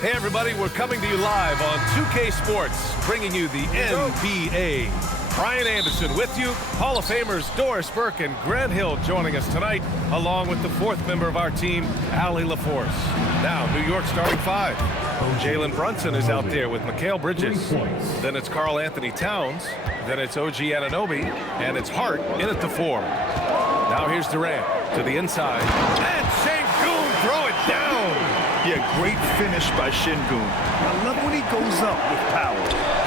Hey everybody, we're coming to you live on 2K Sports, bringing you the NBA. Brian Anderson with you, Hall of Famers Doris Burke and Grant Hill joining us tonight, along with the fourth member of our team, Allie LaForce. Now, New York starting five. Jalen Brunson is out there with Mikal Bridges. Then it's Karl Anthony Towns. Then it's OG Anunoby. And it's Hart in at the four. Now here's Durant to the inside. And Sengun throw it down. Yeah, great finish by Sengun. I love when he goes up with power.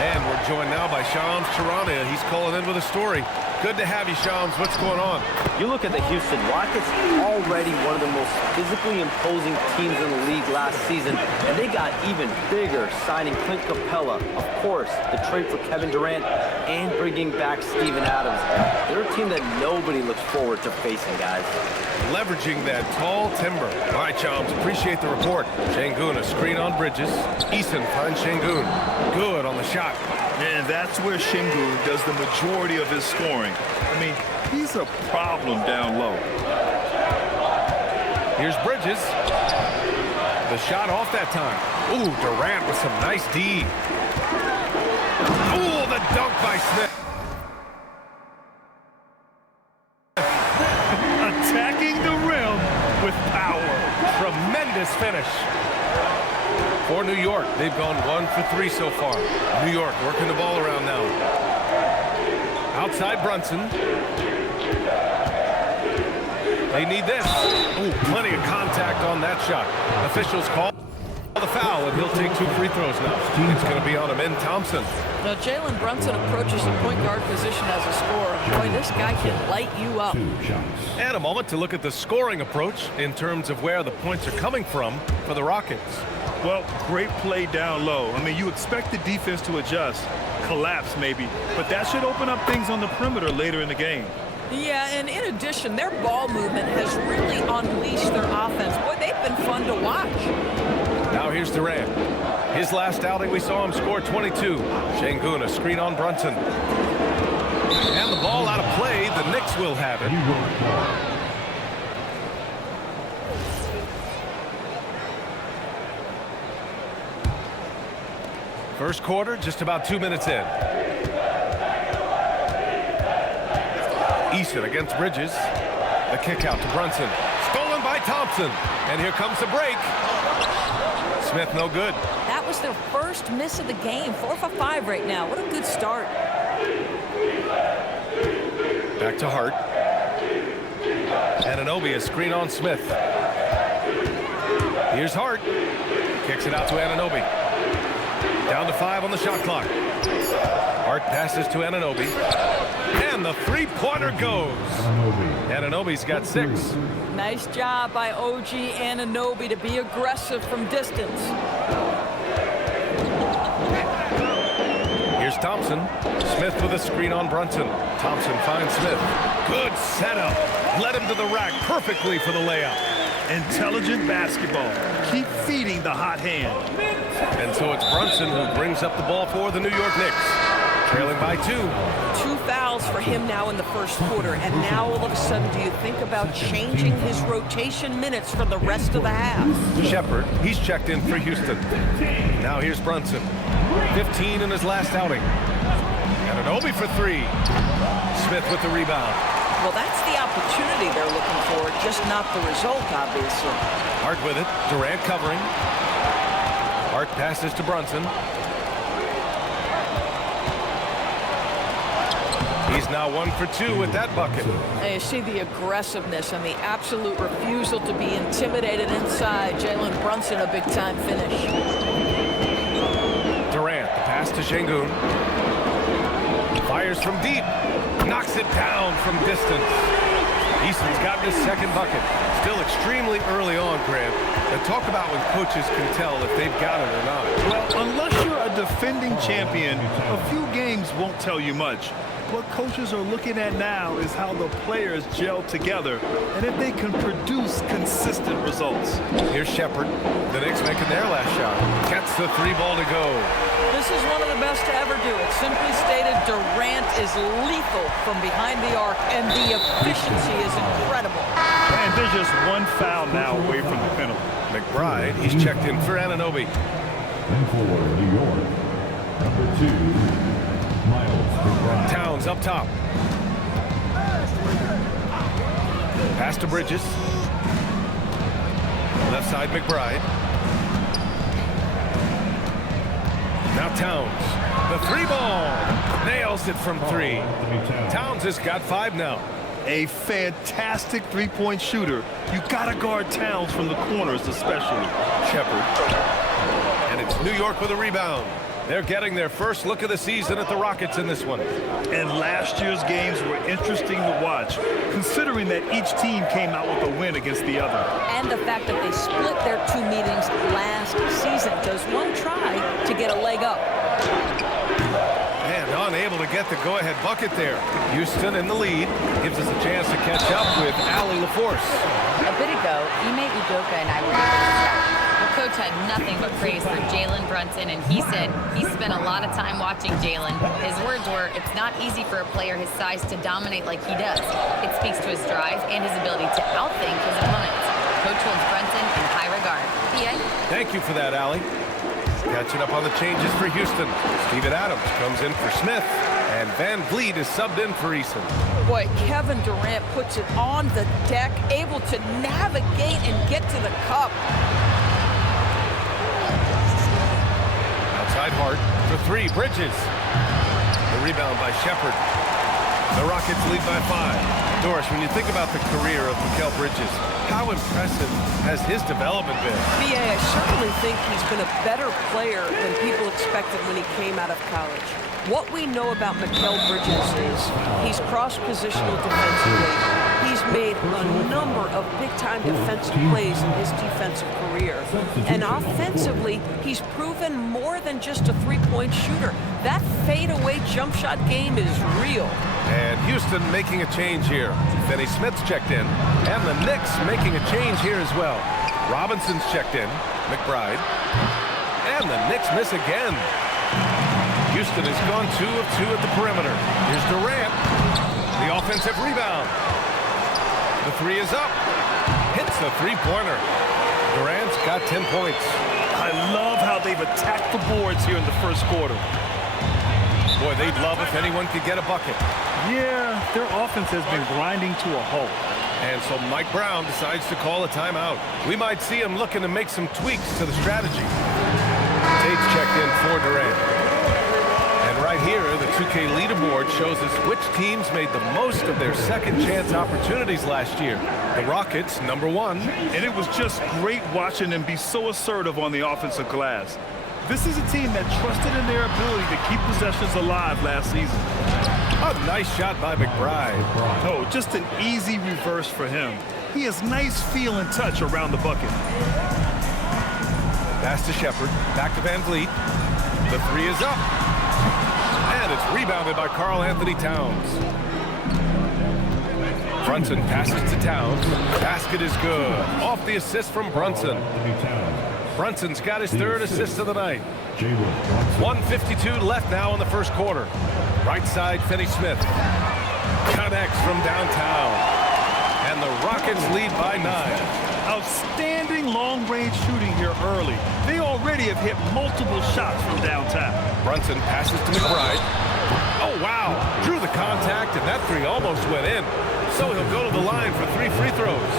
And we're joined now by Shams Charania. He's calling in with a story. Good to have you, Shams. What's going on? You look at the Houston Rockets, already one of the most physically imposing teams in the league last season, and they got even bigger, signing Clint Capella, of course, the trade for Kevin Durant, and bringing back Steven Adams. They're a team that nobody looks forward to facing, guys. Leveraging that tall timber. All right, Shams, appreciate the report. Sengun, a screen on Bridges. Eason finds Sengun. Good on the shot. And that's where Sengun does the majority of his scoring. I mean, he's a problem down low. Here's Bridges. The shot off that time. Ooh, Durant with some nice D. Ooh, the dunk by Smith. Attacking the rim with power. Tremendous finish. For New York, they've gone 1 for 3 so far. New York working the ball around now. Outside Brunson. They need this. Ooh, plenty of contact on that shot. Officials call the foul, and he'll take 2 free throws now. It's going to be on Amin Thompson. Now, Jalen Brunson approaches the point guard position as a scorer. Boy, this guy can light you up. And a moment to look at the scoring approach in terms of where the points are coming from for the Rockets. Well, great play down low. I mean, you expect the defense to adjust, collapse maybe, but that should open up things on the perimeter later in the game. Yeah, and in addition, their ball movement has really unleashed their offense. Boy, they've been fun to watch. Now here's Durant. His last outing, we saw him score 22. Sengun, a screen on Brunson. And the ball out of play. The Knicks will have it. First quarter, just about 2 minutes in. Eason against Bridges. The kick out to Brunson. Stolen by Thompson. And here comes the break. Smith no good. That was their first miss of the game. 4 for 5 right now. What a good start. Back to Hart. Anunoby, a screen on Smith. Here's Hart. Kicks it out to Anunoby. Down to 5 on the shot clock. Hart passes to Anunoby. And the three-pointer goes. Anunoby's got 6. Nice job by OG Anunoby to be aggressive from distance. Here's Thompson. Smith with a screen on Brunson. Thompson finds Smith. Good setup. Led him to the rack perfectly for the layup. Intelligent basketball. Keep feeding the hot hand. And so it's Brunson who brings up the ball for the New York Knicks. Trailing by 2. 2 fouls for him now in the first quarter. And now all of a sudden, do you think about changing his rotation minutes for the rest of the half? Shepard, he's checked in for Houston. Now here's Brunson. 15 in his last outing. Anunoby for 3. Smith with the rebound. Well, that's the opportunity they're looking for, just not the result, obviously. Hart with it. Durant covering. Hart passes to Brunson. He's now 1 for 2 with that bucket. And you see the aggressiveness and the absolute refusal to be intimidated inside. Jalen Brunson, a big-time finish. Durant, the pass to Sengun. Fires from deep. Knocks it down from distance. Eason's gotten his second bucket. Still extremely early on, Grant. And talk about when coaches can tell if they've got it or not. Well, unless you're a defending champion, a few games won't tell you much. What coaches are looking at now is how the players gel together and if they can produce consistent results. Here's Shepard. The Knicks making their last shot. Gets the 3 ball to go. This is one of the best to ever do it. Simply stated, Durant is lethal from behind the arc, and the efficiency is incredible. And there's just 1 foul now away from the penalty. McBride, he's checked in for Anunoby. And for New York, number 2, Miles McBride. Towns up top. Pass to Bridges. Left side, McBride. Now Towns. The 3-ball. Nails it from 3. Towns has got 5 now. A fantastic three-point shooter. You gotta guard Towns from the corners, especially. Shepard. And it's New York with a rebound. They're getting their first look of the season at the Rockets in this one. And last year's games were interesting to watch, considering that each team came out with a win against the other. And the fact that they split their 2 meetings last season. Does one try to get a leg up? And unable to get the go-ahead bucket there. Housten in the lead. Gives us a chance to catch up with Allie LaForce. A bit ago, Bynogme and I were able to chat. The coach had nothing but praise for Jalen Brunson, and he said he spent a lot of time watching Jalen. His words were, it's not easy for a player his size to dominate like he does. It speaks to his drive and his ability to outthink his opponents. Coach holds Brunson in high regard. B.A.? Thank you for that, Allie. Catching up on the changes for Housten. Steven Adams comes in for Smith, and Van Vliet is subbed in for Eason. Boy, Kevin Durant puts it on the deck, able to navigate and get to the cup. Outside Hart for 3, Bridges. The rebound by Shepard. The Rockets lead by 5. Doris, when you think about the career of Mikal Bridges, how impressive has his development been? B.A., I certainly think he's been a better player than people expected when he came out of college. What we know about Mikal Bridges is he's cross-positional defensively. He's made a number of big-time defensive plays in his defensive career. And offensively, he's proven more than just a three-point shooter. That fadeaway jump shot game is real. And Housten making a change here. Finney Smith's checked in. And the Knicks making a change here as well. Robinson's checked in. McBride. And the Knicks miss again. Housten has gone 2 of 2 at the perimeter. Here's Durant. The offensive rebound. The 3 is up. Hits the three-pointer. Durant's got 10 points. I love how they've attacked the boards here in the first quarter. Boy, they'd love if anyone could get a bucket. Yeah, their offense has been grinding to a halt. And so Mike Brown decides to call a timeout. We might see him looking to make some tweaks to the strategy. Tate's checked in for Durant. And right here, the 2K leaderboard shows us which teams made the most of their second chance opportunities last year. The Rockets, number 1. And it was just great watching them be so assertive on the offensive glass. This is a team that trusted in their ability to keep possessions alive last season. A nice shot by McBride. Oh, just an easy reverse for him. He has nice feel and touch around the bucket. Pass to Shepard. Back to Van Vliet. The 3 is up. And it's rebounded by Karl Anthony Towns. Brunson passes to Towns. Basket is good. Off the assist from Brunson. Brunson's got his 3rd assist of the night. 1:52 left now in the first quarter. Right side, Finney Smith. Connects from downtown. And the Rockets lead by 9. Outstanding long-range shooting here early. They already have hit multiple shots from downtown. Brunson passes to McBride. Oh, wow. Drew the contact, and that 3 almost went in. So he'll go to the line for 3 free throws.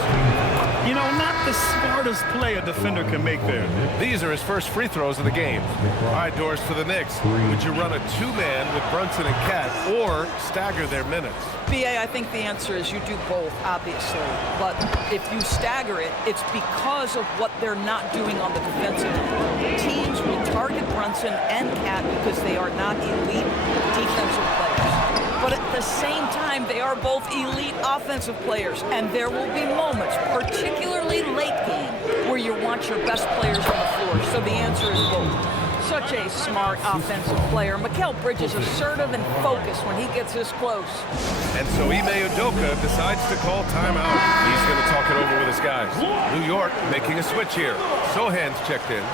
You know, not the smartest play a defender can make there. These are his first free throws of the game. All right, Doris, for the Knicks, would you run a 2-man with Brunson and Cat or stagger their minutes? B.A., I think the answer is you do both, obviously. But if you stagger it, it's because of what they're not doing on the defensive end. Teams will target Brunson and Cat because they are not elite defensive players. But at the same time, they are both elite offensive players. And there will be moments, particularly late game, where you want your best players on the floor. So the answer is both. Such a smart offensive player. Mikal Bridges assertive and focused when he gets this close. And so Ime Udoka decides to call timeout. He's going to talk it over with his guys. New York making a switch here. Sohan's checked in.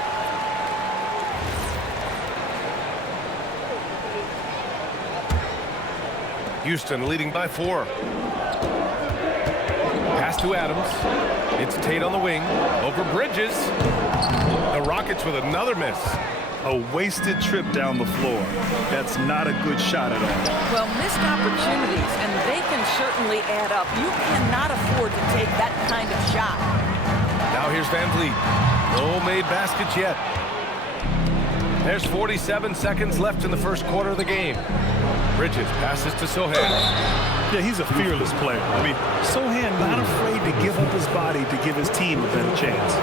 Housten leading by 4. Pass to Adams. It's Tate on the wing. Over Bridges. The Rockets with another miss. A wasted trip down the floor. That's not a good shot at all. Well, missed opportunities, and they can certainly add up. You cannot afford to take that kind of shot. Now here's Van Vliet. No made baskets yet. There's 47 seconds left in the first quarter of the game. Bridges passes to Sohan. Yeah, he's a fearless player. I mean, Sohan not afraid to give up his body to give his team a better chance.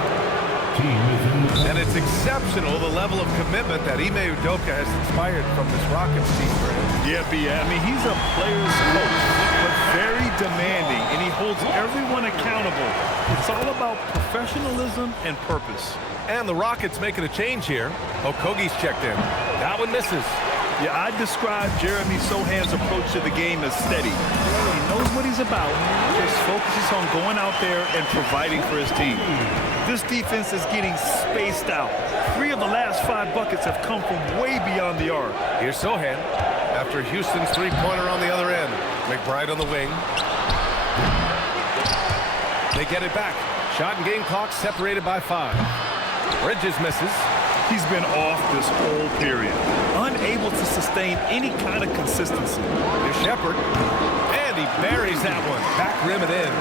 And it's exceptional the level of commitment that Ime Udoka has inspired from this Rockets team. Yeah, I mean, he's a player's coach, but very demanding, and he holds everyone accountable. It's all about professionalism and purpose. And the Rockets making a change here. Okogie's checked in. That one misses. Yeah, I'd describe Jeremy Sohan's approach to the game as steady. He knows what he's about, just focuses on going out there and providing for his team. This defense is getting spaced out. 3 of the last 5 buckets have come from way beyond the arc. Here's Sohan after Houston's three-pointer on the other end. McBride on the wing. They get it back. Shot and game clock separated by 5. Bridges misses. He's been off this whole period, unable to sustain any kind of consistency. Here's Shepherd, and he buries that one. Back rim it in.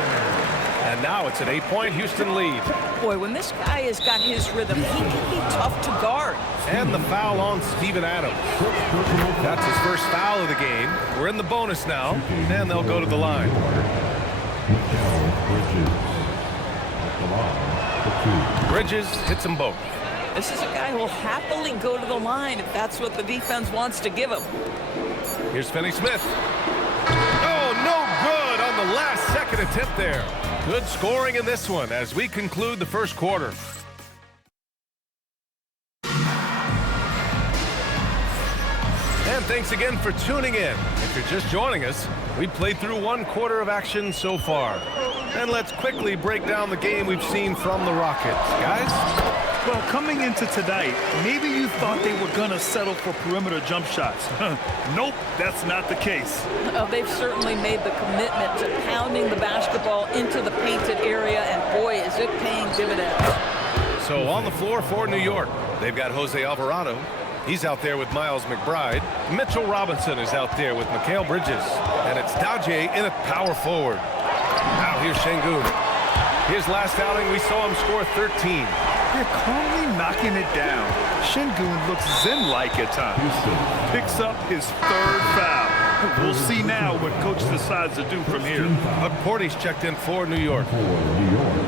And now it's an 8-point Houston lead. Boy, when this guy has got his rhythm, he can be tough to guard. And the foul on Steven Adams. That's his first foul of the game. We're in the bonus now, and they'll go to the line. Bridges hits them both. This is a guy who will happily go to the line if that's what the defense wants to give him. Here's Finney-Smith. Oh, no good on the last second attempt there. Good scoring in this one as we conclude the first quarter. And thanks again for tuning in. If you're just joining us, we played through 1 quarter of action so far. And let's quickly break down the game we've seen from the Rockets. Guys? Well, coming into tonight, maybe you thought they were going to settle for perimeter jump shots. Nope, that's not the case. They've certainly made the commitment to pounding the basketball into the painted area, and boy, is it paying dividends. So on the floor for New York, they've got Jose Alvarado. He's out there with Miles McBride. Mitchell Robinson is out there with Mikal Bridges. And it's Daje in at power forward. Now here's Şengün. His last outing, we saw him score 13. They're calmly knocking it down. Şengün looks zen-like at times. Picks up his 3rd foul. We'll see now what coach decides to do from here. McCourty's checked in for New York. For New York,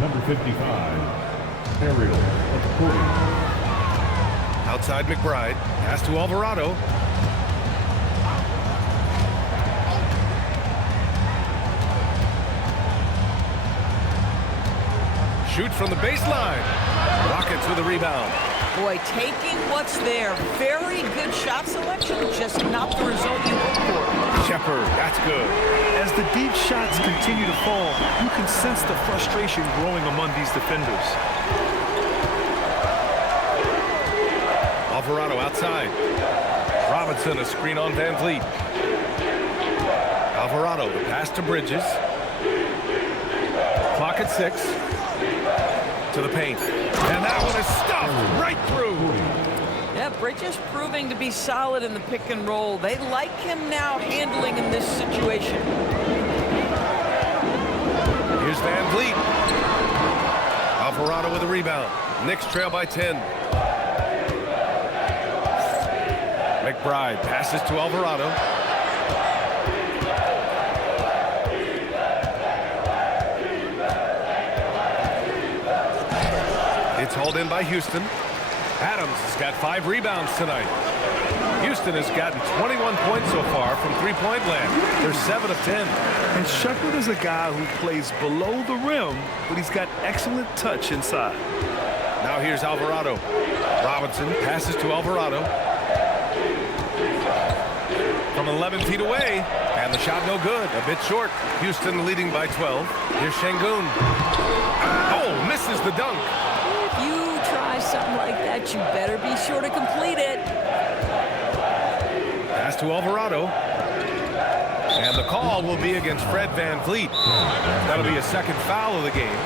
number 55, Ariel McCourty. Outside McBride. Pass to Alvarado. Shoot from the baseline. Rockets with a rebound. Boy, taking what's there. Very good shot selection, just not the result you hope for. Shepherd, that's good. As the deep shots continue to fall, you can sense the frustration growing among these defenders. Alvarado outside. Robinson, a screen on Van Vliet. Alvarado, the pass to Bridges. Clock at 6. To the paint. And that one is stuffed right through. Yeah, Bridges proving to be solid in the pick and roll. They like him now handling in this situation. Here's Van Vliet. Alvarado with a rebound. Knicks trail by 10. McBride passes to Alvarado. It's hauled in by Houston. Adams has got 5 rebounds tonight. Houston has gotten 21 points so far from three-point land. They're 7 of 10. And Shepherd is a guy who plays below the rim, but he's got excellent touch inside. Now here's Alvarado. Robinson passes to Alvarado. From 11 feet away, and the shot no good. A bit short. Houston leading by 12. Here's Şengün. Oh, misses the dunk. If you try something like that, you better be sure to complete it. Pass to Alvarado. And the call will be against Fred VanVleet. That'll be a second foul of the game.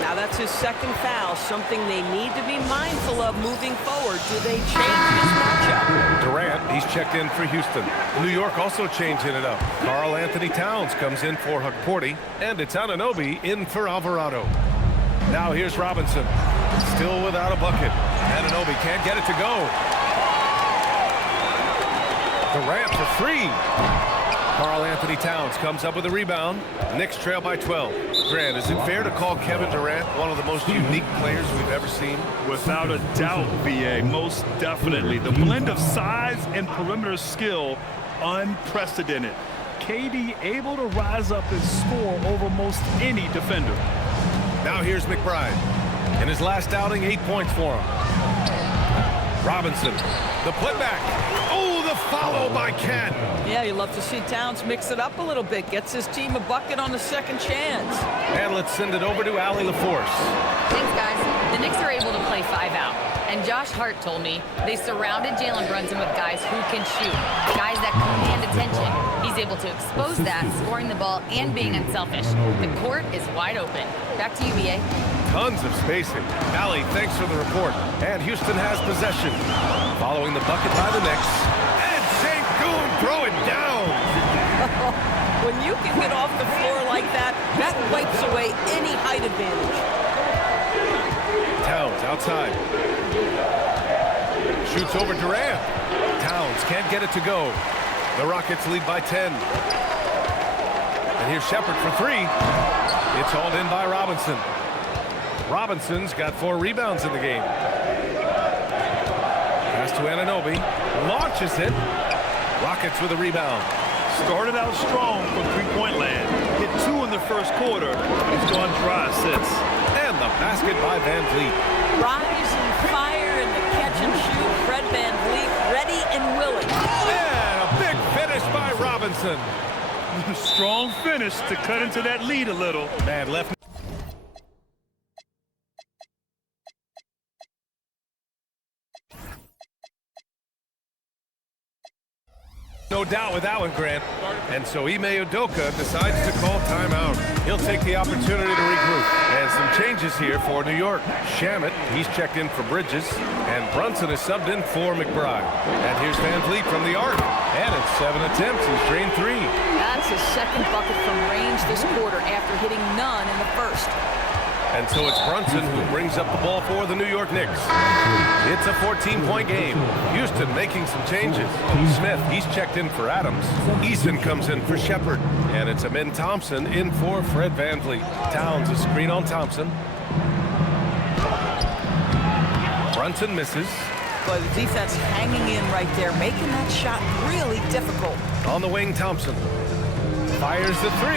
Now that's his second foul, something they need to be mindful of moving forward. Do they change this matchup? Durant, he's checked in for Houston. New York also changing it up. Karl Anthony Towns comes in for Hukporti, and it's Anunoby in for Alvarado. Now here's Robinson, still without a bucket. Anunoby can't get it to go. Durant for three. Karl Anthony Towns comes up with a rebound. Knicks trail by 12. Grant, is it fair to call Kevin Durant one of the most unique players we've ever seen? Without a doubt, BA, most definitely. The blend of size and perimeter skill, unprecedented. KD able to rise up and score over most any defender. Now here's McBride. In his last outing, 8 points for him. Robinson, the putback. Oh, the follow by Ken. Yeah, you love to see Towns mix it up a little bit. Gets his team a bucket on the second chance. And let's send it over to Allie LaForce. Thanks, guys. The Knicks are able to play 5 out. And Josh Hart told me they surrounded Jalen Brunson with guys who can shoot, guys that command attention. He's able to expose that, scoring the ball and being unselfish. The court is wide open. Back to you, BA. Tons of spacing. Allie, thanks for the report. And Houston has possession. Following the bucket by the Knicks. And Sengun throw it down. When you can get off the floor like that, that wipes away any height advantage. Towns outside. Shoots over Durant. Towns can't get it to go. The Rockets lead by 10. And here's Shepard for three. It's hauled in by Robinson. Robinson's got 4 rebounds in the game. Pass to Anunoby. Launches it. Rockets with a rebound. Started out strong from three-point land. Hit 2 in the first quarter, but he's gone dry since. And the basket by VanVleet. Rise and fire in the catch and shoot. Fred VanVleet ready and willing. And a big finish by Robinson. Strong finish to cut into that lead a little. Man left. No doubt with that one, Grant. And so Ime Udoka decides to call timeout. He'll take the opportunity to regroup. And some changes here for New York. Shamet, he's checked in for Bridges. And Brunson is subbed in for McBride. And here's VanVleet from the arc. And in 7 attempts, he's drained 3. That's his second bucket from range this quarter after hitting none in the first. And so it's Brunson who brings up the ball for the New York Knicks. It's a 14-point game. Houston making some changes. Smith, he's checked in for Adams. Eason comes in for Shepard. And it's Amin Thompson in for Fred VanVleet. Towns a screen on Thompson. Brunson misses. But the defense hanging in right there, making that shot really difficult. On the wing, Thompson. Fires the 3.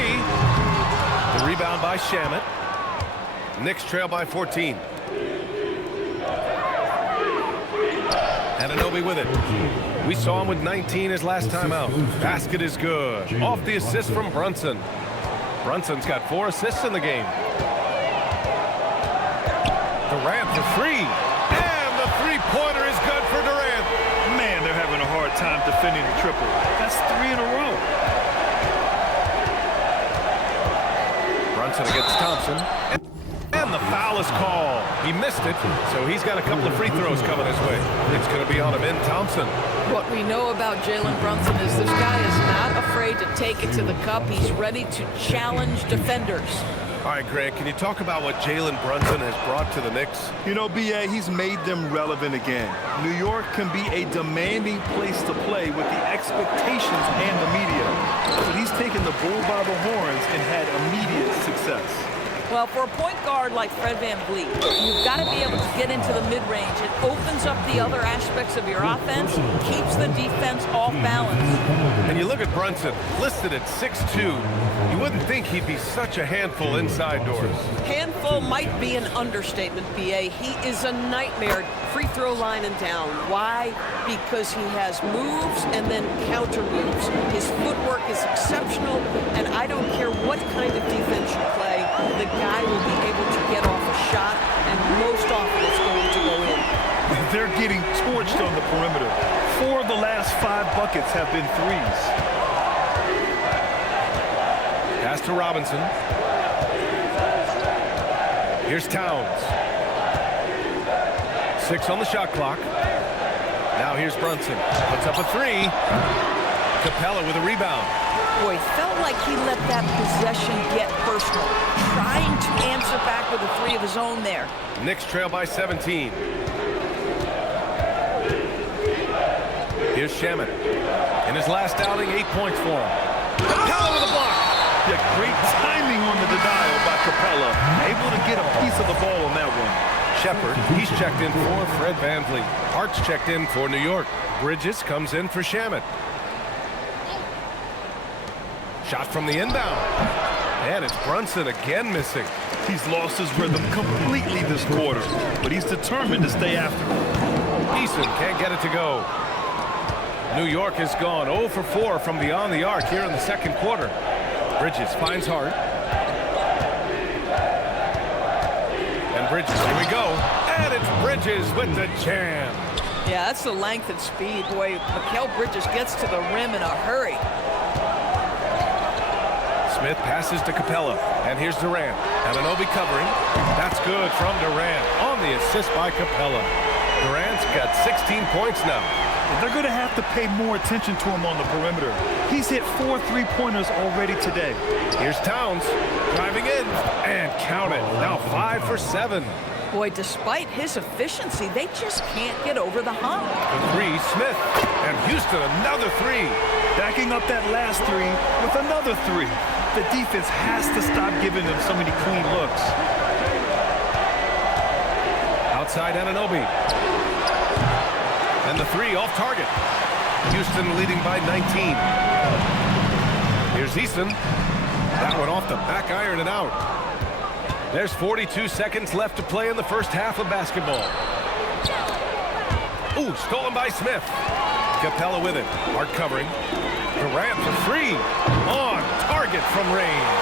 The rebound by Shamet. Knicks trail by 14. Anunoby with it. We saw him with 19 his last time out. Basket is good. Off the assist from Brunson. Brunson's got 4 assists in the game. Durant for 3. And the three-pointer is good for Durant. Man, they're having a hard time defending the triple. That's 3 in a row. Brunson against Thompson. And the foul is called. He missed it, so he's got a couple of free throws coming his way. It's going to be on Amin Thompson. What we know about Jalen Brunson is this guy is not afraid to take it to the cup. He's ready to challenge defenders. All right, Grant, can you talk about what Jalen Brunson has brought to the Knicks? You know, BA, he's made them relevant again. New York can be a demanding place to play with the expectations and the media. But he's taken the bull by the horns and had immediate success. Well, for a point guard like Fred VanVleet, you've got to be able to get into the mid-range. It opens up the other aspects of your offense, keeps the defense off balance. And you look at Brunson, listed at 6'2". You wouldn't think he'd be such a handful inside doors. Handful might be an understatement, BA. He is a nightmare free throw line and down. Why? Because he has moves and then counter moves. His footwork is exceptional, and I don't care what kind of defense you play, the guy will be able to get off a shot, and most often it's going to go in. They're getting torched on the perimeter. 4 of the last 5 buckets have been threes. Pass to Robinson. Here's Towns. 6 on the shot clock. Now here's Brunson. Puts up a 3. Capella with a rebound. Boy, felt like he let that possession get personal. Trying to answer back with a 3 of his own there. Knicks trail by 17. Here's Shamet. In his last outing, 8 points for him. Capella with a block. Yeah, great timing on the denial by Capella. Able to get a piece of the ball on that one. Shepard, he's checked in for Fred VanVleet. Hart's checked in for New York. Bridges comes in for Shamet. Shot from the inbound. And it's Brunson again missing. He's lost his rhythm completely this quarter, but he's determined to stay after it. Eason can't get it to go. New York has gone 0 for 4 from beyond the arc here in the second quarter. Bridges finds Hart. And Bridges, here we go. And it's Bridges with the jam. Yeah, that's the length and speed. Boy, Mikal Bridges gets to the rim in a hurry. Smith passes to Capella. And here's Durant. Anunoby covering. That's good from Durant on the assist by Capella. Durant's got 16 points now. They're going to have to pay more attention to him on the perimeter. He's hit 4 3-pointers already today. Here's Towns driving in and count it. Now 5 for 7. Boy, despite his efficiency, they just can't get over the hump. The 3, Smith. And Housten, another 3. Backing up that last 3 with another 3. The defense has to stop giving them so many clean looks. Outside Anunoby. And the 3 off target. Housten leading by 19. Here's Eason. That one off the back iron and out. There's 42 seconds left to play in the first half of basketball. Ooh, stolen by Smith. Capella with it. Hart covering. Durant for 3. On target from range.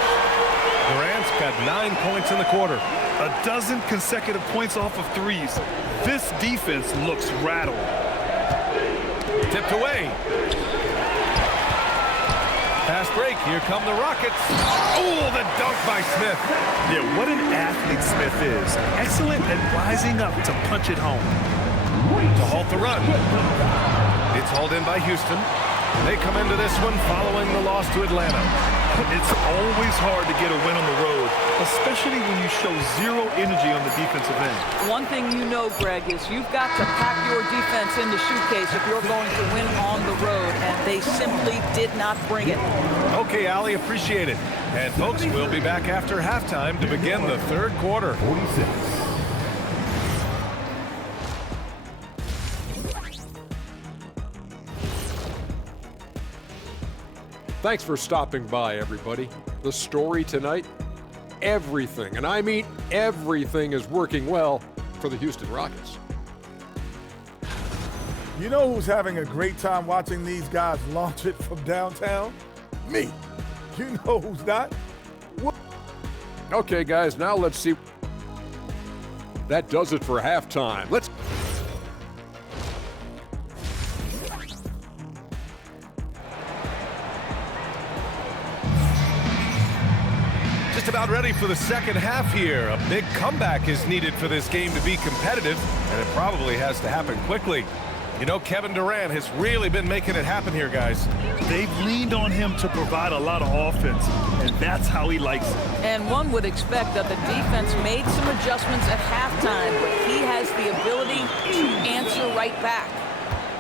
Durant's got 9 points in the quarter. A dozen consecutive points off of 3s. This defense looks rattled. Tipped away. Fast break. Here come the Rockets. Oh, the dunk by Smith. Yeah, what an athlete Smith is. Excellent at rising up to punch it home. To halt the run. It's hauled in by Housten. They come into this one following the loss to Atlanta. It's always hard to get a win on the road, especially when you show 0 energy on the defensive end. One thing you know, Greg, is you've got to pack your defense in the suitcase if you're going to win on the road, and they simply did not bring it. Okay, Allie, appreciate it. And folks, we'll be back after halftime to begin the third quarter. 46. Thanks for stopping by, everybody. The story tonight, everything, and I mean everything, is working well for the Houston Rockets. You know who's having a great time watching these guys launch it from downtown? Me. You know who's not? Okay, guys, now let's see. That does it for halftime. Let's. Just about ready for the second half here. A big comeback is needed for this game to be competitive, and it probably has to happen quickly. You know, Kevin Durant has really been making it happen here, guys. They've leaned on him to provide a lot of offense, and that's how he likes it. And one would expect that the defense made some adjustments at halftime, but he has the ability to answer right back.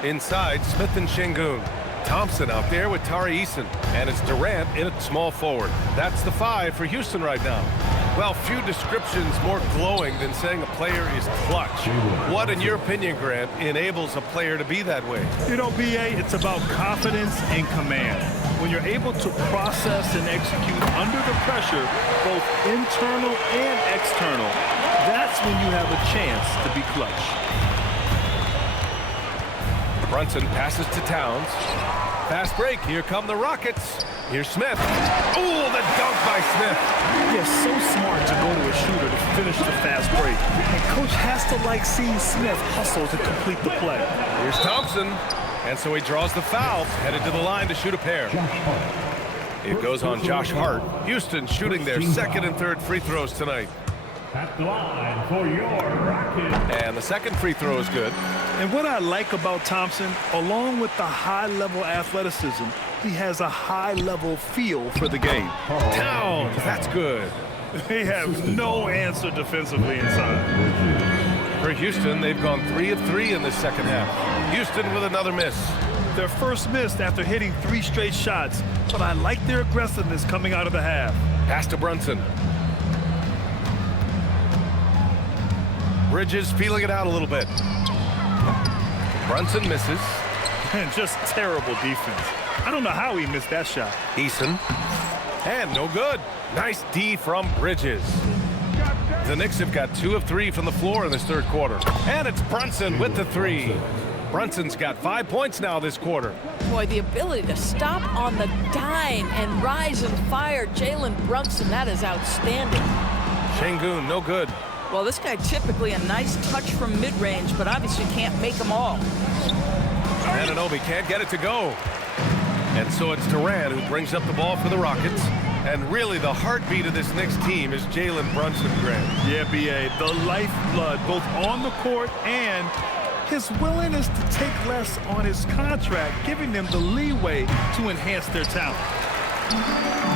Inside, Smith and Şengün. Thompson out there with Tari Eason, and it's Durant in at small forward. That's the 5 for Houston right now. Well, few descriptions more glowing than saying a player is clutch. What, in your opinion, Grant, enables a player to be that way? You know, B.A., it's about confidence and command. When you're able to process and execute under the pressure, both internal and external, that's when you have a chance to be clutch. Brunson passes to Towns. Fast break. Here come the Rockets. Here's Smith. Oh, the dunk by Smith. Yeah, so smart to go to a shooter to finish the fast break. And coach has to like seeing Smith hustle to complete the play. Here's Thompson. And so he draws the foul. Headed to the line to shoot a pair. It goes on Josh Hart. Houston shooting their second and third free throws tonight. At the line for your Rockets. And the second free throw is good. And what I like about Thompson, along with the high-level athleticism, he has a high-level feel for the game. Towns, that's good. They have no answer defensively inside. For Houston, they've gone 3 of 3 in this second half. Houston with another miss. Their first miss after hitting 3 straight shots, but I like their aggressiveness coming out of the half. Pass to Brunson. Bridges feeling it out a little bit. Brunson misses. And just terrible defense. I don't know how he missed that shot. Housten. And no good. Nice D from Bridges. The Knicks have got 2 of 3 from the floor in this third quarter. And it's Brunson with the 3. Brunson's got 5 points now this quarter. Boy, the ability to stop on the dime and rise and fire Jalen Brunson, that is outstanding. Şengün, no good. Well, this guy typically a nice touch from mid-range, but obviously can't make them all. Bynogme can't get it to go. And so it's Durant who brings up the ball for the Rockets. And really the heartbeat of this Knicks team is Jalen Brunson, Grant. Yeah, B.A., the lifeblood both on the court and his willingness to take less on his contract, giving them the leeway to enhance their talent.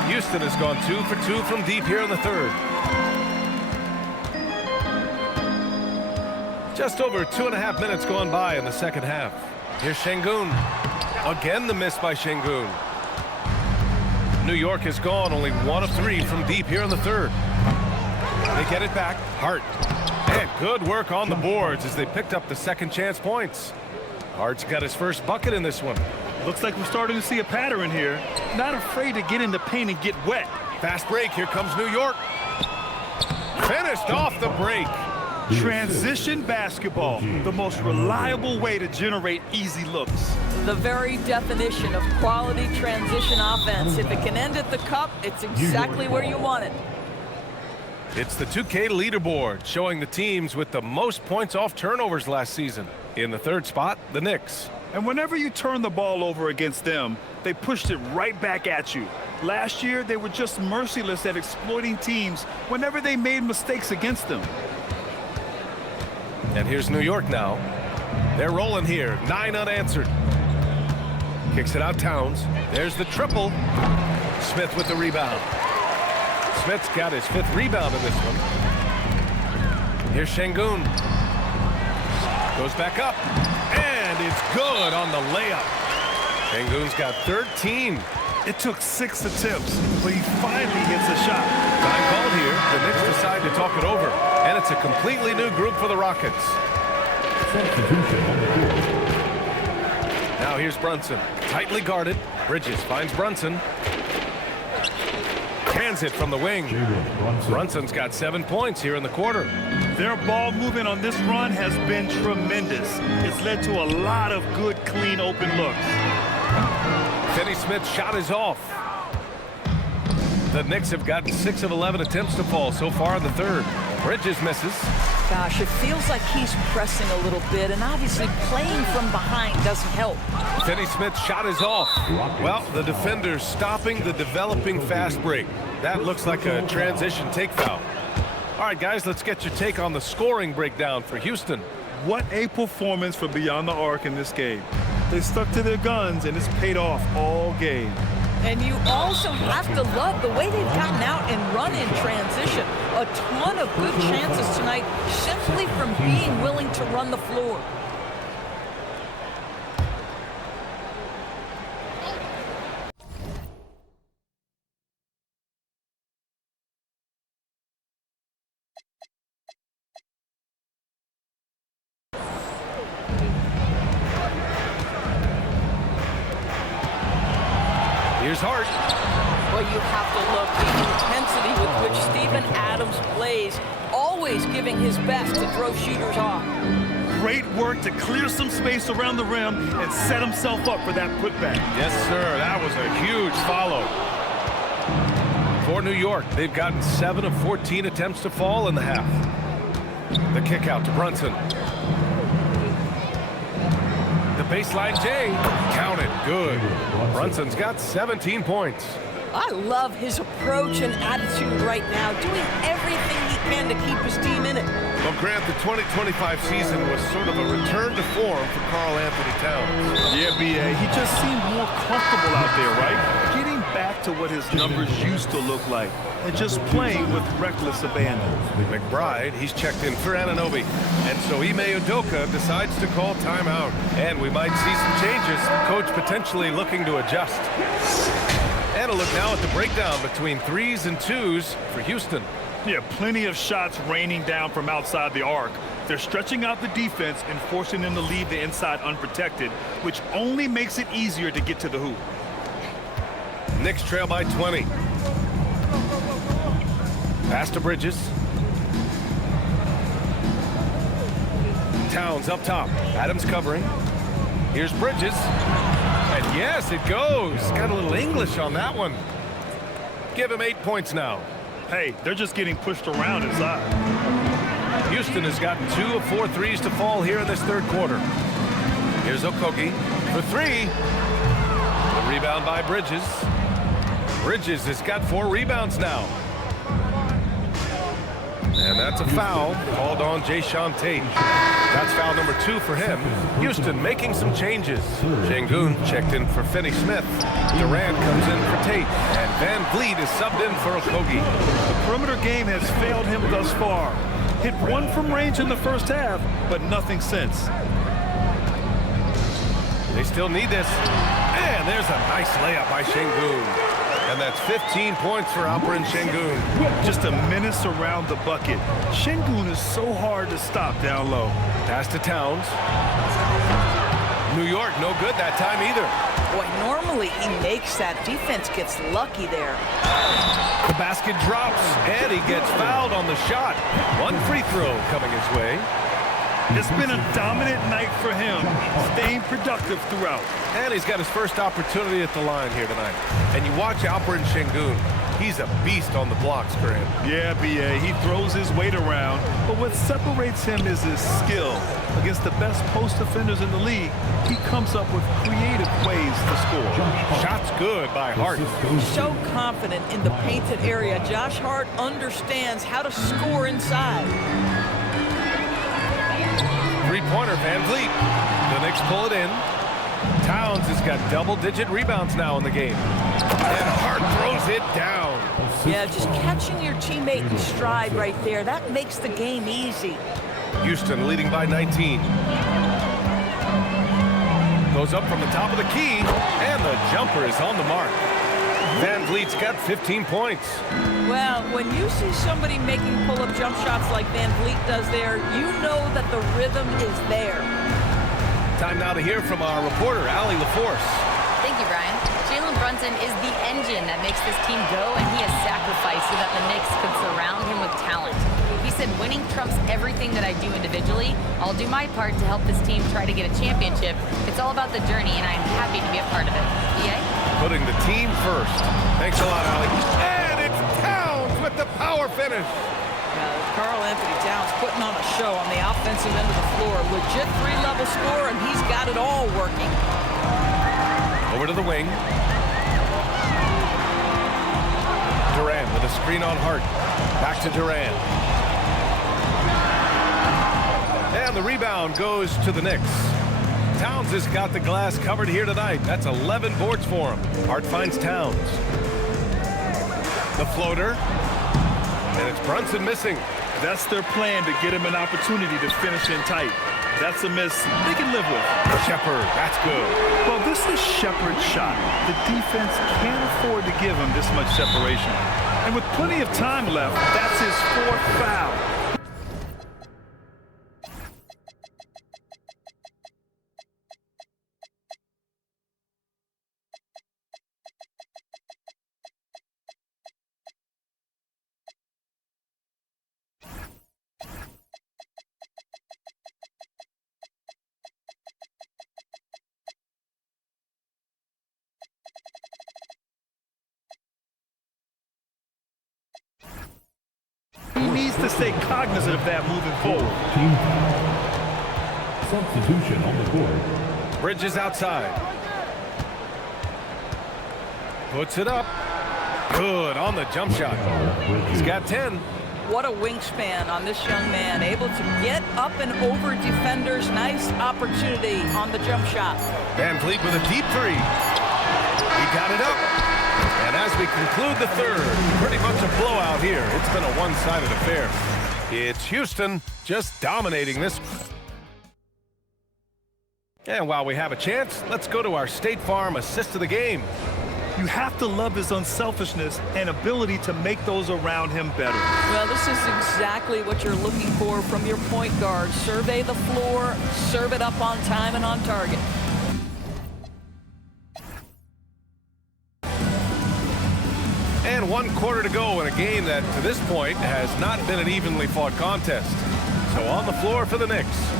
Houston has gone 2 for 2 from deep here in the third. Just over 2.5 minutes gone by in the second half. Here's Şengün. Again the miss by Şengün. New York has gone only 1 of 3 from deep here in the third. They get it back. Hart. And good work on the boards as they picked up the second chance points. Hart's got his first bucket in this one. Looks like we're starting to see a pattern here. Not afraid to get in the paint and get wet. Fast break. Here comes New York. Finished off the break. Transition basketball, the most reliable way to generate easy looks. The very definition of quality transition offense. If it can end at the cup, it's exactly where you want it. It's the 2K leaderboard showing the teams with the most points off turnovers last season. In the third spot, the Knicks. And whenever you turn the ball over against them, they pushed it right back at you. Last year, they were just merciless at exploiting teams whenever they made mistakes against them. And here's New York now. They're rolling here, 9 unanswered. Kicks it out, Towns. There's the triple. Smith with the rebound. Smith's got his 5th rebound in this one. Here's Şengün. Goes back up. And it's good on the layup. Şengün's got 13. It took 6 attempts, but he finally hits a shot. Time called here. The Knicks decide to talk it over. And it's a completely new group for the Rockets. Now here's Brunson. Tightly guarded. Bridges finds Brunson. Hands it from the wing. Brunson's got 7 points here in the quarter. Their ball movement on this run has been tremendous. It's led to a lot of good, clean, open looks. Finney-Smith's shot is off. The Knicks have gotten 6 of 11 attempts to fall so far in the third. Bridges misses. Gosh, it feels like he's pressing a little bit, and obviously playing from behind doesn't help. Finney-Smith's shot is off. Well, the defender's stopping the developing fast break. That looks like a transition take foul. All right, guys, let's get your take on the scoring breakdown for Houston. What a performance for Beyond the Arc in this game. They stuck to their guns, and it's paid off all game. And you also have to love the way they've gotten out and run in transition. A ton of good chances tonight simply from being willing to run the floor. Here's Hart. Well, you have to look the intensity with which Steven Adams plays, always giving his best to throw shooters off. Great work to clear some space around the rim and set himself up for that putback. Yes, sir. That was a huge follow. For New York, they've gotten 7 of 14 attempts to fall in the half. The kick out to Brunson. The baseline J. Counted. Good. Brunson's got 17 points. I love his approach and attitude right now, doing everything he can to keep his team in it. Well, Grant, the 2025 season was sort of a return to form for Karl Anthony Towns. Yeah, B.A., he just seemed more comfortable out there, right? Getting back to what his numbers used to look like and just playing with reckless abandon. McBride, he's checked in for Anunoby. And so Ime Udoka decides to call timeout. And we might see some changes. Coach potentially looking to adjust. And a look now at the breakdown between 3s and 2s for Houston. Yeah, plenty of shots raining down from outside the arc. They're stretching out the defense and forcing them to leave the inside unprotected, which only makes it easier to get to the hoop. Knicks trail by 20. Pass to Bridges. Towns up top. Adams covering. Here's Bridges. And yes, it goes. Got a little English on that one. Give him 8 points now. Hey, they're just getting pushed around inside. Houston has gotten 2 of 4 threes to fall here in this third quarter. Here's Okogie for 3. The rebound by Bridges. Bridges has got 4 rebounds now. And that's a foul called on Jayshawn Tate. That's foul number 2 for him. Houston making some changes. Şengün checked in for Finney Smith. Durant comes in for Tate. And Van Vliet is subbed in for Okogie. The perimeter game has failed him thus far. Hit 1 from range in the first half, but nothing since. They still need this. And there's a nice layup by Şengün. And that's 15 points for Alperen Şengün. Just a menace around the bucket. Şengün is so hard to stop down low. Pass to Towns. New York, no good that time either. Boy, normally he makes that. Defense gets lucky there. The basket drops, and he gets fouled on the shot. 1 free throw coming his way. It's been a dominant night for him, staying productive throughout. And he's got his first opportunity at the line here tonight. And you watch Alperen Şengün. He's a beast on the blocks, Grant. Yeah, B.A., he throws his weight around, but what separates him is his skill. Against the best post defenders in the league, he comes up with creative ways to score. Shots good by Hart. So confident in the painted area. Josh Hart understands how to score inside. Three-pointer, Van Vliet. The Knicks pull it in. Towns has got double-digit rebounds now in the game. And Hart throws it down. Yeah, just catching your teammate in stride right there. That makes the game easy. Houston leading by 19. Goes up from the top of the key, and the jumper is on the mark. Van Vliet's got 15 points. Well, when you see somebody making pull-up jump shots like Van Vliet does there, you know that the rhythm is there. Time now to hear from our reporter, Allie LaForce. Thank you, Brian. Jalen Brunson is the engine that makes this team go, and he has sacrificed so that the Knicks could surround him with talent. He said, winning trumps everything that I do individually. I'll do my part to help this team try to get a championship. It's all about the journey, and I'm happy to be a part of it. EA? Putting the team first. Thanks a lot, Allie. And it's Towns with the power finish. Karl Anthony Towns putting on a show on the offensive end of the floor. Legit 3-level score, and he's got it all working. Over to the wing. Durant with a screen on Hart. Back to Durant. And the rebound goes to the Knicks. Towns has got the glass covered here tonight. That's 11 boards for him. Hart finds Towns. The floater. And it's Brunson missing. That's their plan, to get him an opportunity to finish in tight. That's a miss they can live with. Shepherd, that's good. Well, this is Shepherd's shot. The defense can't afford to give him this much separation. And with plenty of time left, that's his 4th foul. He needs to stay cognizant of that moving forward. Team foul. Substitution on the court. Bridges outside. Puts it up. Good on the jump shot. He's got 10. What a wingspan on this young man, able to get up and over defenders. Nice opportunity on the jump shot. Van Vliet with a deep three. He got it up. And as we conclude the third, pretty much a blowout here. It's been a one-sided affair. It's Houston just dominating this. And while we have a chance, let's go to our State Farm assist of the game. You have to love his unselfishness and ability to make those around him better. Well, this is exactly what you're looking for from your point guard. Survey the floor, serve it up on time and on target. And 1 quarter to go in a game that, to this point, has not been an evenly fought contest. So on the floor for the Knicks,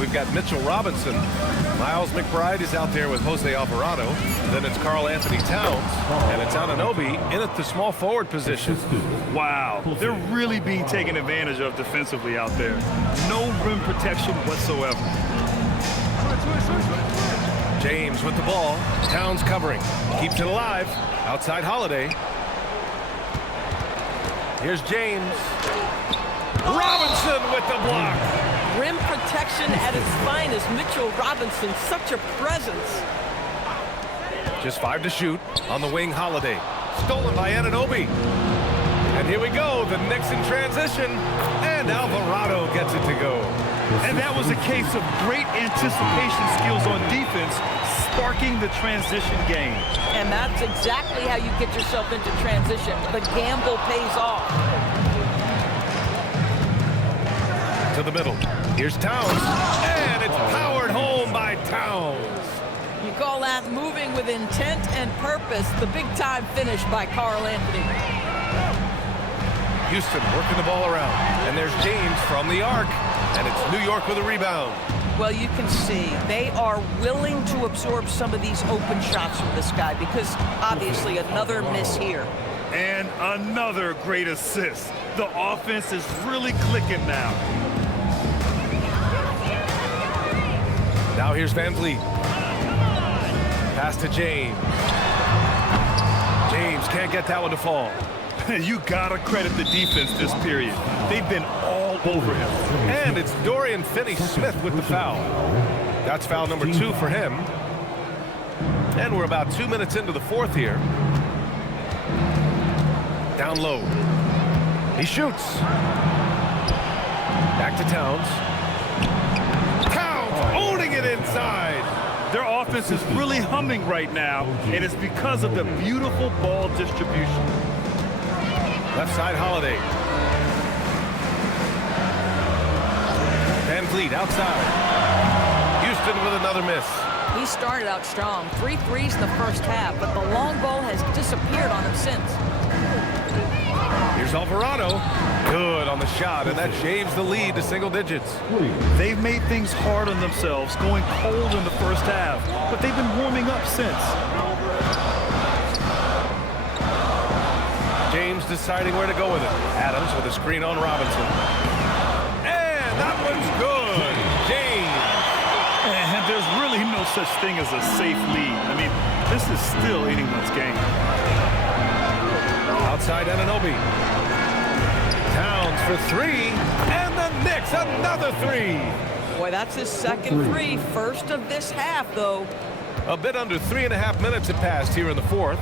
we've got Mitchell Robinson. Miles McBride is out there with Jose Alvarado. Then it's Karl Anthony Towns. And it's Anunoby in at the small forward position. Wow, they're really being taken advantage of defensively out there. No rim protection whatsoever. James with the ball. Towns covering. Keeps it alive. Outside Holiday. Here's James. Robinson with the block. Rim protection at its finest. Mitchell Robinson, such a presence. Just 5 to shoot. On the wing, Holiday. Stolen by Anunoby. And here we go. The Knicks in transition. And Alvarado gets it to go. And that was a case of great anticipation skills on defense, sparking the transition game. And that's exactly how you get yourself into transition. The gamble pays off. To the middle. Here's Towns. And it's powered home by Towns. You call that moving with intent and purpose. The big-time finish by Karl Anthony. Houston working the ball around. And there's James from the arc. And it's New York with a rebound. Well, you can see they are willing to absorb some of these open shots from this guy because obviously another miss here. And another great assist. The offense is really clicking now. Now here's Van Vliet. Pass to James. James can't get that one to fall. You gotta credit the defense this period. They've been all over him. And it's Dorian Finney-Smith with the foul. That's foul number 2 for him. And we're about 2 minutes into the fourth here. Down low. He shoots. Back to Towns. Towns owning it inside. Their offense is really humming right now, and it's because of the beautiful ball distribution. Left side, Holiday. Van Vliet outside. Houston with another miss. He started out strong. 3 threes in the first half, but the long ball has disappeared on him since. Here's Alvarado. Good on the shot, and that shaves the lead to single digits. They've made things hard on themselves, going cold in the first half, but they've been warming up since. James deciding where to go with it. Adams with a screen on Robinson. And that one's good. James. And there's really no such thing as a safe lead. I mean, this is still anyone's game. Outside Anunoby. Towns for 3. And the Knicks another 3. Boy, that's his second 3. First of this half, though. A bit under 3.5 minutes have passed here in the fourth.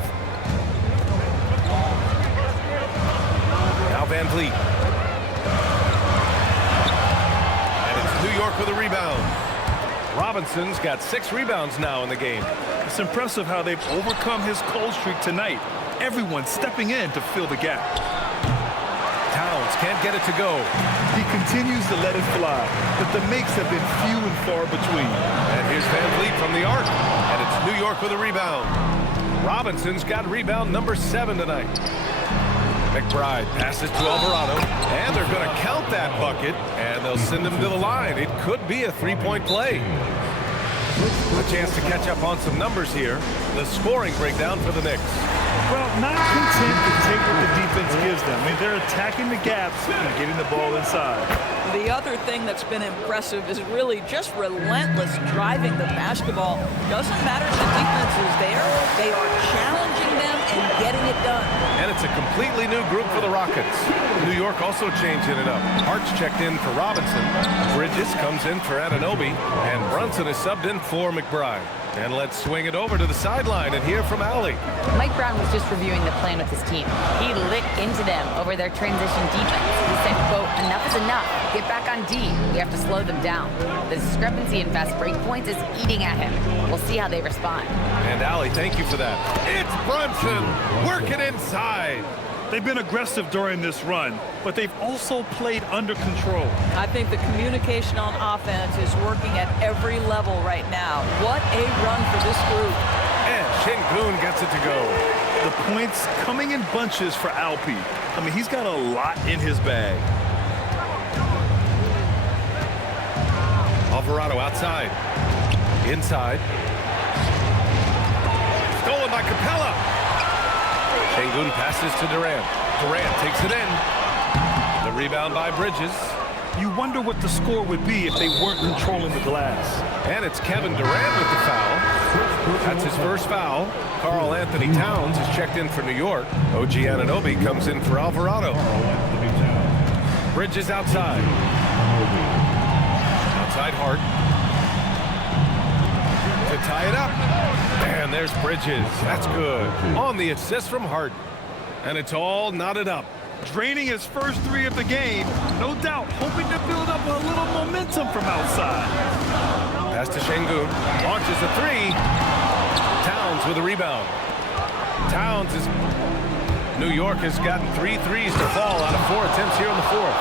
Now Van Vliet. And it's New York with a rebound. Robinson's got 6 rebounds now in the game. It's impressive how they've overcome his cold streak tonight. Everyone stepping in to fill the gap. Towns can't get it to go. He continues to let it fly, but the makes have been few and far between. And here's Van Vliet from the arc. And it's New York with a rebound. Robinson's got rebound number 7 tonight. McBride passes to Alvarado, and they're going to count that bucket, and they'll send him to the line. It could be a 3-point play. A chance to catch up on some numbers here. The scoring breakdown for the Knicks. Well, not content to take what the defense gives them. I mean, they're attacking the gaps and getting the ball inside. The other thing that's been impressive is really just relentless driving the basketball. Doesn't matter if the defense is there, they are challenging them and getting it done. And it's a completely new group for the Rockets. New York also changing it up. Hart's checked in for Robinson. Bridges comes in for Anunoby. And Brunson is subbed in for McBride. And let's swing it over to the sideline and hear from Allie. Mike Brown was just reviewing the plan with his team. He lit into them over their transition defense. He said, quote, enough is enough. Get back on D. We have to slow them down. The discrepancy in fast break points is eating at him. We'll see how they respond. And Allie, thank you for that. It's Brunson working inside. They've been aggressive during this run, but they've also played under control. I think the communication on offense is working at every level right now. What a run for this group. And Şengün gets it to go. The points coming in bunches for Alpi. I mean, he's got a lot in his bag. Alvarado outside. Inside. Stolen by Capella. Şengün passes to Durant. Durant takes it in. The rebound by Bridges. You wonder what the score would be if they weren't controlling the glass. And it's Kevin Durant with the foul. That's his first foul. Karl Anthony Towns is checked in for New York. OG Anunoby comes in for Alvarado. Bridges outside. Outside Hart. To tie it up. And there's Bridges. That's good. On the assist from Hart. And it's all knotted up. Draining his first three of the game. No doubt hoping to build up a little momentum from outside. Pass to Şengün. Launches a three. Towns with a rebound. Towns is... New York has gotten 3 threes to fall out of 4 attempts here in the fourth.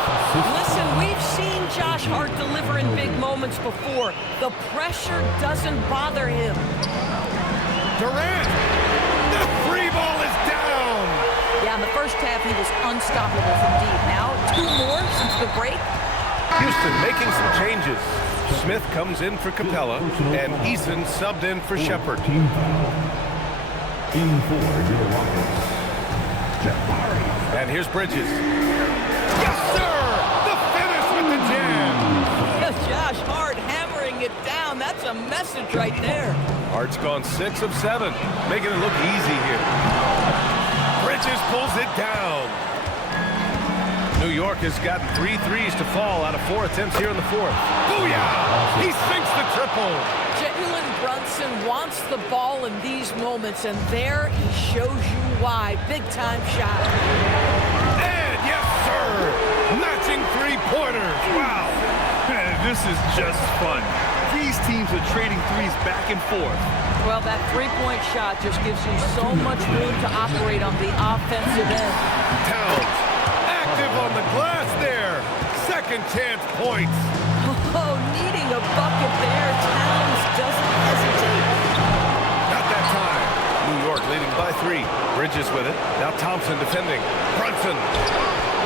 Listen, we've seen Josh Hart deliver in big moments before. The pressure doesn't bother him. Durant! The free ball is down! Yeah, in the first half, he was unstoppable from deep. Now, 2 more since the break. Houston making some changes. Smith comes in for Capella, and Eason subbed in for Shepard. Team foul. In for your Rockets. And here's Bridges. Yes, sir! The finish with the jam! Yes, Josh Hart hammering it down. That's a message right there. Hart's gone 6 of 7, making it look easy here. Bridges pulls it down. New York has gotten 3 threes to fall out of 4 attempts here in the fourth. Booyah! He sinks the triple. Jalen Brunson wants the ball in these moments, and there he shows you why. Big-time shot. And yes, sir! Matching 3-pointers. Wow! This is just fun. These teams are trading threes back and forth. Well, that 3-point shot just gives you so much room to operate on the offensive end. Towns, active on the glass there. Second chance points. Oh, needing a bucket there. Towns doesn't hesitate. Not that time. New York leading by 3. Bridges with it. Now Thompson defending. Brunson.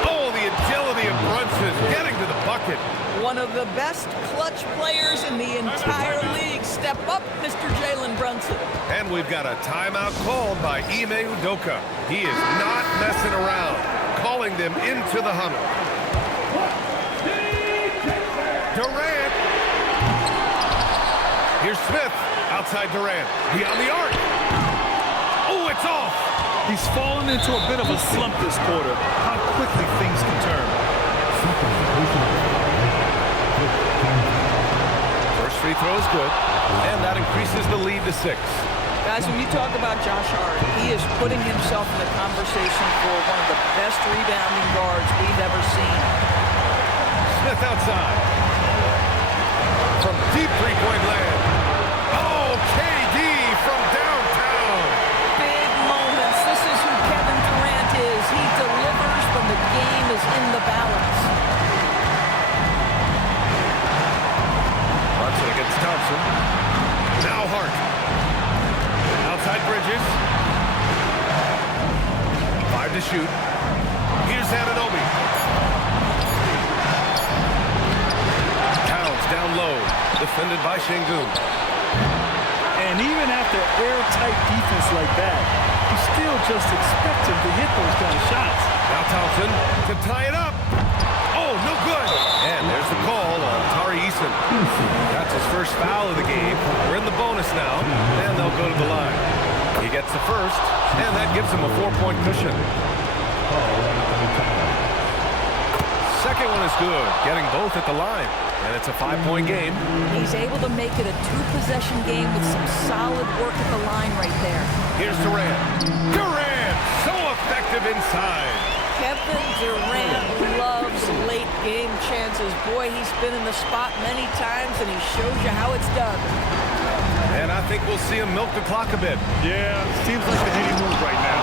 Oh, the agility of Brunson getting to the bucket. One of the best clutch players in the entire league. Step up, Mr. Jalen Brunson. And we've got a timeout called by Ime Udoka. He is not messing around, calling them into the huddle. Durant. Here's Smith. Outside Durant. He on the arc. Oh, it's off. He's fallen into a bit of a slump this quarter. How quickly things can turn. First free throw is good, and that increases the lead to 6. Guys, when you talk about Josh Hart, he is putting himself in the conversation for one of the best rebounding guards we've ever seen. Smith outside. From deep three-point land. Oh, KD from downtown. Big moments. This is who Kevin Durant is. He delivers when the game is in the balance. Brunson against Thompson. Now Hart. Outside Bridges. 5 to shoot. Here's Anunoby. Towns down low. Defended by Şengün. And even after airtight defense like that, he still just expect him to hit those kind of shots. Now Thompson to tie it up. Oh, no good. And there's the call on Tari Eason. That's his first foul of the game. We're in the bonus now, and they'll go to the line. He gets the first, and that gives him a 4-point cushion. Second one is good, getting both at the line. And it's a 5-point game. He's able to make it a 2-possession game with some solid work at the line right there. Here's Durant. Durant, so effective inside. Kevin Durant loves late game chances. Boy, he's been in the spot many times, and he shows you how it's done. And I think we'll see him milk the clock a bit. Yeah, seems like the hitting move right now.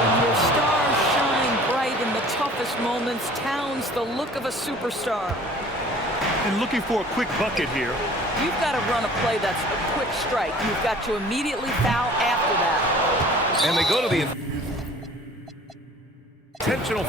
When your stars shine bright in the toughest moments, Towns the look of a superstar. And looking for a quick bucket here. You've got to run a play that's a quick strike. You've got to immediately foul after that. And they go to the intentional